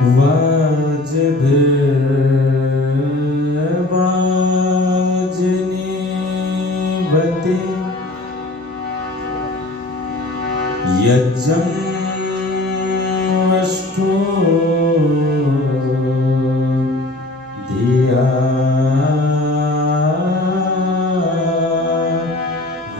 वाजनीवते यज्ञं वष्टो धिया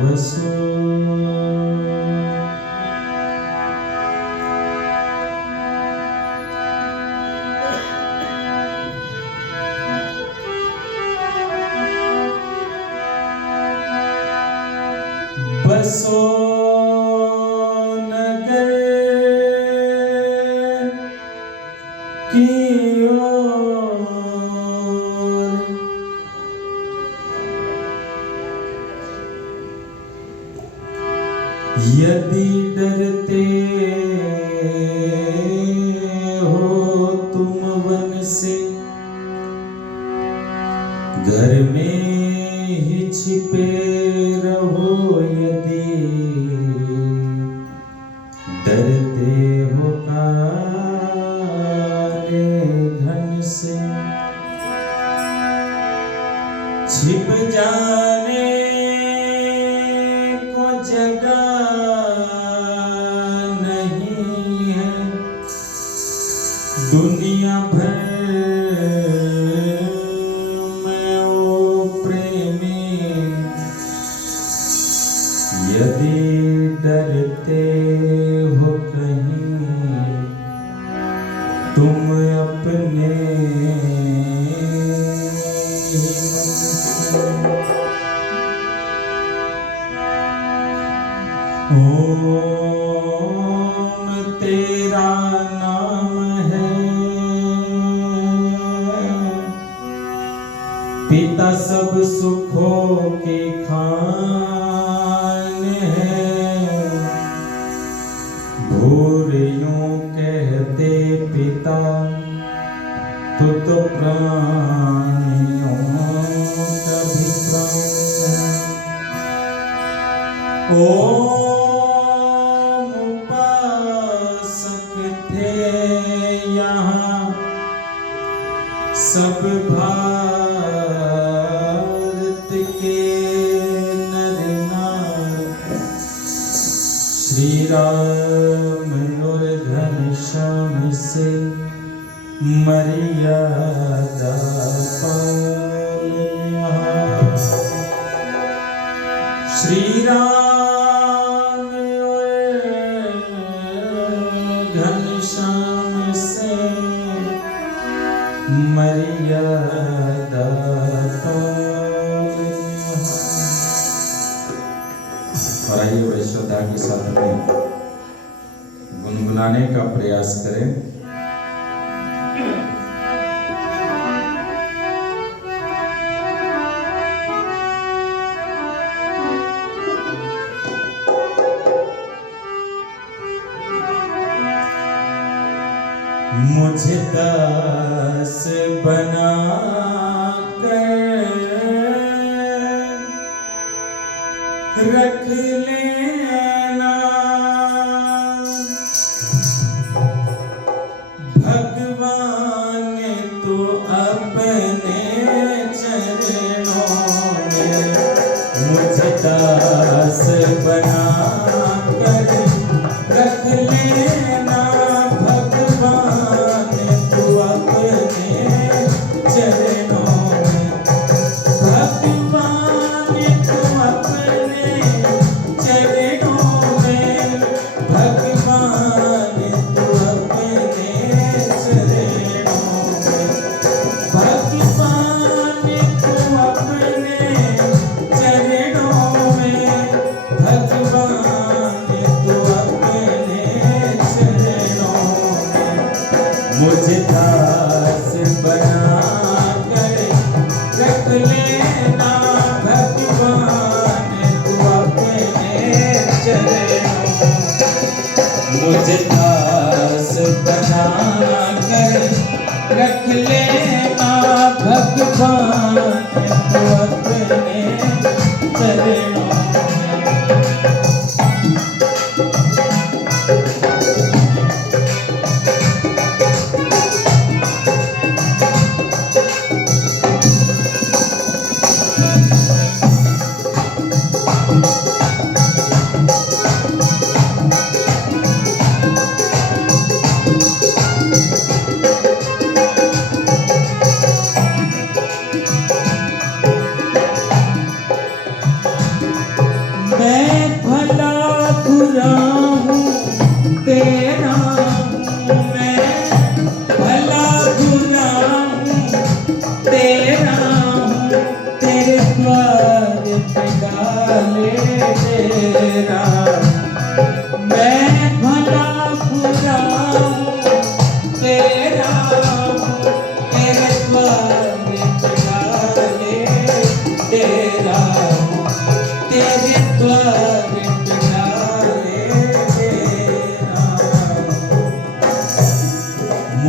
वसु बसो नगर की ओर यदि डरते हो तुम वन से घर में ही छिपे रहो यदि डरते हो काले घन से छिप जाने को जगह नहीं है दुनिया भर यदि डरते हो कहीं तुम अपने ओम तेरा नाम है पिता सब सुखों के खान भूर यूं कहते पिता तू तो प्राणियों का भी प्राण ओम उपासक थे यहाँ सब भारत के नर नार श्री राम और घनश्याम से मर्यादा पालना श्री राम और घनश्याम से मर्यादा पालना। और आइए बड़े श्रद्धा के साथ में गुनगुनाने का प्रयास करें। मुझे दास बना कर रख लेना भगवान तो अपने चरणों में मुझे दास बना कर रख लेना भगवान तो अपने चरणों में भगवान तो अपने चरणों में भगवान तो अपने चरणों में भगवान तो अपने चरणों में भगवान तो अपने चरणों में मुझे दास बना कर रख लेना भगवान तू अपने चरणों मुझे दास बना कर रख लेना भगवान तू अपने चरणों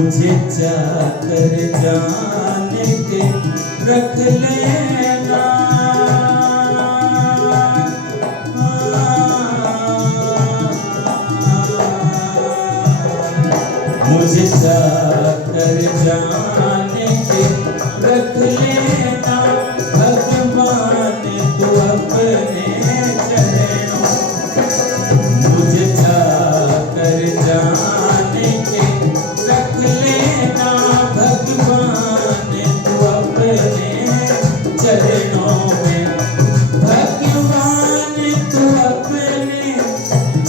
मुझे चाकर जान के रख लेना। मुझे चाकर जान के रख लेना भगवान तू अपने चरणों। मुझे चाकर जान के रख लेना भगवान तू अपने चरणों में। भगवान तू अपने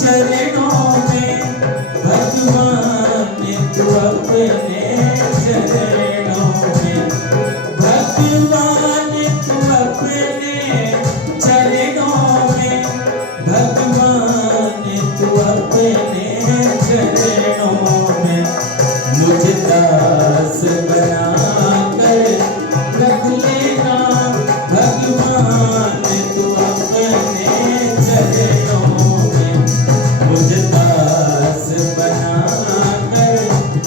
चरणों में। भगवान तू अपने चरणों में। भगवान तू अपने चरणों में। भगवान तू अपने चरणों में। मुझे दास बना कर रख लेना भगवान तू अपने चरणों में। मुझे दास बना कर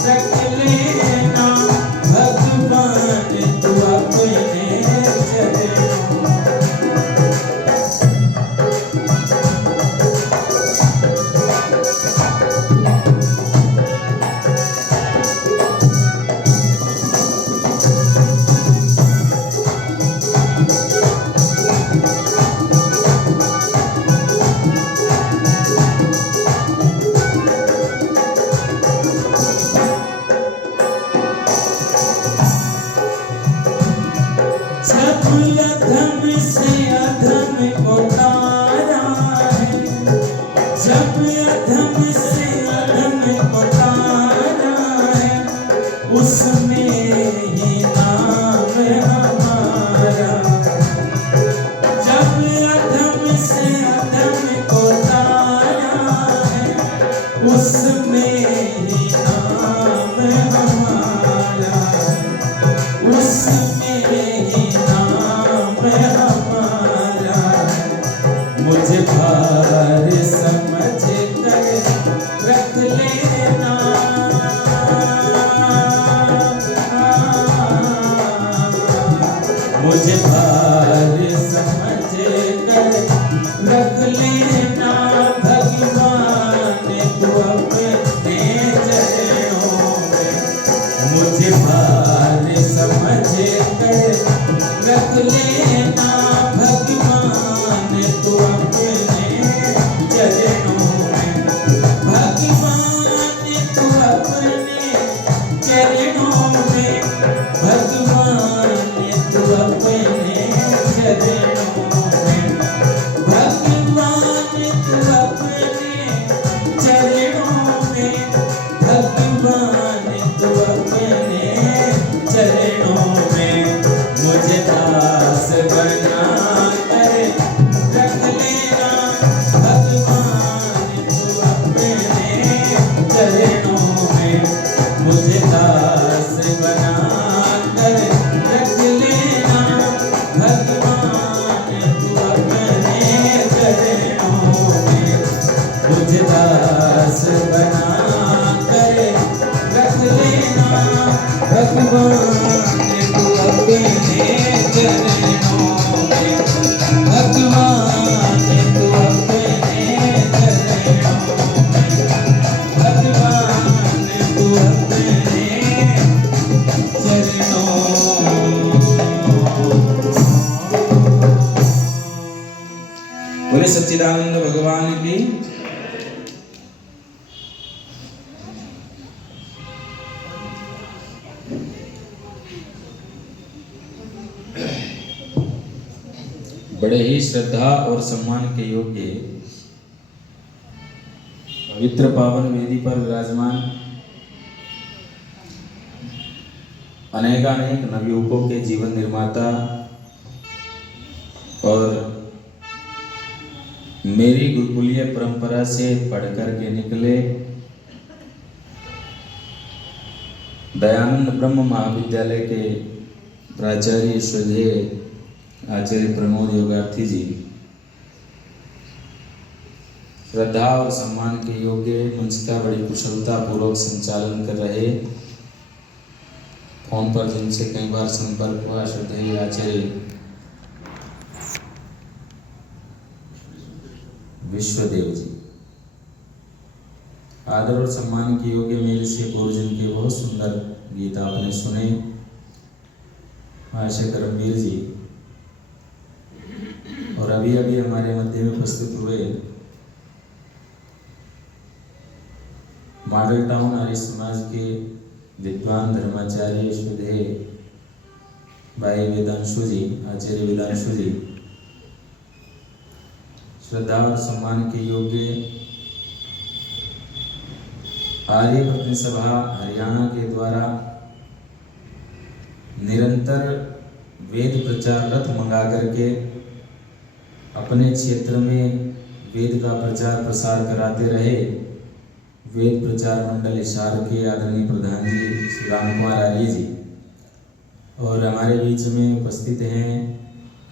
रख लेना भगवान तू अपने चरणों में। जब अधम से अधम को तारा है। जब अधम से अधम को तारा है। उसमें ही नाम हमारा। जब अधम से अधम को तारा है। उसमें ही नाम हमारा। उसमें ही नाम हमारा। मुझे भार समझ कर रख लेना। मुझे भार समझ कर रख लेना भगवान तू अपने चरणों में। मुझे भार समझ कर रख लेना भगवान तू अपने चरणों में। भगवान तू अपने चरणों में। भगवान तू अपने चरणों में। भगवान तू अपने चरणों में। भगवान तू अपने चरणों में। मुझे दास बना कर रख लेना भगवान तू अपने चरणों में। मुझे दास बना कर रख लेना भगवान तू अपने चरणों में। मुझे दास बना कर रख लेना भगवान तू अपने चरणों में। भगवान तू अपने चरणों में। भगवान तू अपने चरणों। बोले सच्चिदानंद भगवान की। बड़े ही श्रद्धा और सम्मान के योग्य पवित्र पावन वेदी पर विराजमान अनेकानेक नवयुवकों के जीवन निर्माता और मेरी गुरुकुलीय परंपरा से पढ़कर के निकले दयानंद ब्रह्म महाविद्यालय के प्राचार्य श्रद्धेय आचार्य प्रमोद योगार्थी जी, श्रद्धा और सम्मान के योग्य मंच का बड़ी कुशलता पूर्वक संचालन कर रहे फोन पर जिनसे कई बार संपर्क हुआ, श्रद्धेय आचार्य विश्वदेव जी। आदर और सम्मान के योग्य मेरे से पूर्वजन के बहुत सुंदर गीत आपने सुने। आशा करमवीर जी और अभी अभी हमारे मध्य में उपस्थित हुए मॉडल टाउन आर्य समाज के विद्वान धर्माचार्य श्रद्धेय भाई वेदांशु जी, आचार्य वेदांशु जी, श्रद्धा और सम्मान के योग्य आर्य पत्नी सभा हरियाणा के द्वारा निरंतर वेद प्रचार रथ मंगा करके अपने क्षेत्र में वेद का प्रचार प्रसार कराते रहे वेद प्रचार मंडल हिसार के आदरणीय प्रधान जी श्री राम कुमार आर्य जी, और हमारे बीच में उपस्थित हैं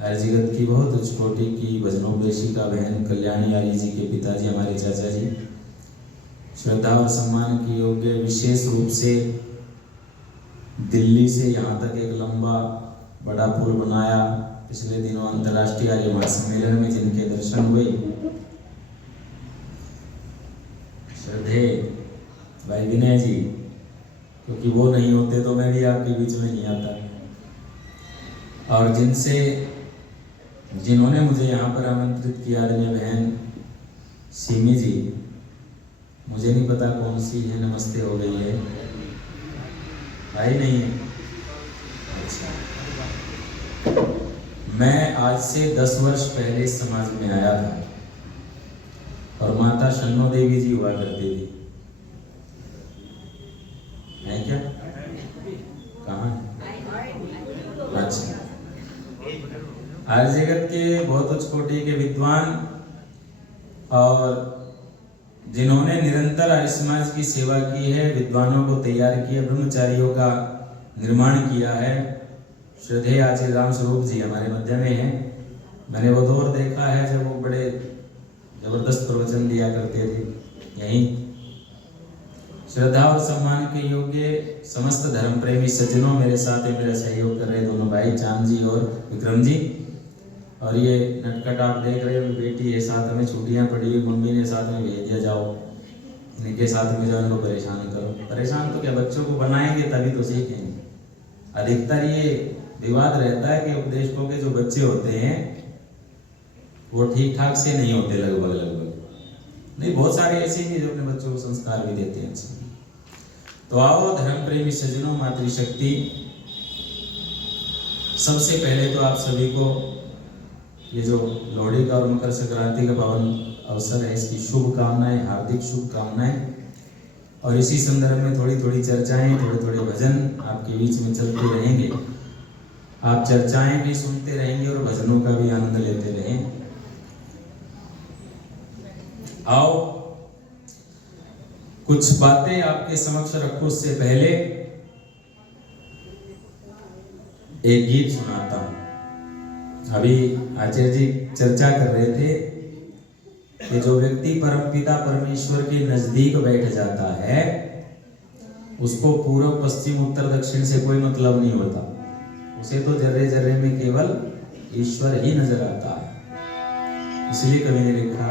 आर्य जगत की बहुत उच्च कोटि की भजनोपदेशिका बहन कल्याणी आर्य जी के पिताजी हमारे चाचा जी। श्रद्धा और सम्मान के योग्य विशेष रूप से दिल्ली से यहाँ तक एक लंबा बड़ा पुल बनाया पिछले दिनों अंतर्राष्ट्रीय आर्य महासम्मेलन में, जिनके दर्शन हुए श्रद्धेय भाई विनय जी, क्योंकि वो नहीं होते तो मैं भी आपके बीच में नहीं आता। और जिन्होंने मुझे यहाँ पर आमंत्रित किया, आदरणीय बहन सीमी जी, मुझे नहीं पता कौन सी है, नमस्ते हो गई है, आई नहीं है। अच्छा, मैं आज से 10 वर्ष पहले इस समाज में आया था और माता शन्नो देवी जी हुआ करती थी, है क्या? कहाँ? अच्छा, आर्य जगत के बहुत उच्च कोटि के विद्वान और जिन्होंने निरंतर आर्य समाज की सेवा की है, विद्वानों को तैयार किया, ब्रह्मचारियों का निर्माण किया है, श्रद्धेय आचार्य राम स्वरूप जी हमारे मध्य में हैं। मैंने वो दौर देखा है जब वो बड़े जबरदस्त प्रवचन दिया करते थे। यहीं श्रद्धा और सम्मान के योग्य समस्त धर्म प्रेमी सज्जनों, मेरे साथ मेरा सहयोग कर रहे दोनों भाई चांद जी और विक्रम जी, और ये नटखट आप देख रहे हो, बेटी है साथ में, छुट्टियां पड़ी हुई, मम्मी ने साथ में भेज दिया, जाओ इनके साथ में जाओ, इनको परेशान करो। परेशान तो क्या, बच्चों को बनाएंगे तभी तो सीखेंगे। अधिकतर ये विवाद रहता है कि उपदेशकों के जो बच्चे होते हैं वो ठीक ठाक से नहीं होते, लगभग नहीं, बहुत सारे ऐसे ही जो अपने बच्चों को संस्कार भी देते हैं। तो आओ धर्म प्रेमी सज्जनों, मातृशक्ति, सबसे पहले तो आप सभी को ये जो लोहड़ी का और मकर संक्रांति का पावन अवसर है, इसकी शुभकामनाएं, हार्दिक शुभकामनाएं। और इसी संदर्भ में थोड़ी थोड़ी चर्चाएं, थोड़े थोड़े भजन आपके बीच में चलते रहेंगे। आप चर्चाएं भी सुनते रहेंगे और भजनों का भी आनंद लेते रहें। आओ कुछ बातें आपके समक्ष रखूं, उससे पहले एक गीत सुनाता हूं। अभी आचार्य जी चर्चा कर रहे थे कि जो व्यक्ति परमपिता परमेश्वर के नजदीक बैठ जाता है उसको पूर्व पश्चिम उत्तर दक्षिण से कोई मतलब नहीं होता, उसे तो जर्रे जर्रे में केवल ईश्वर ही नजर आता है। इसलिए कवि ने लिखा,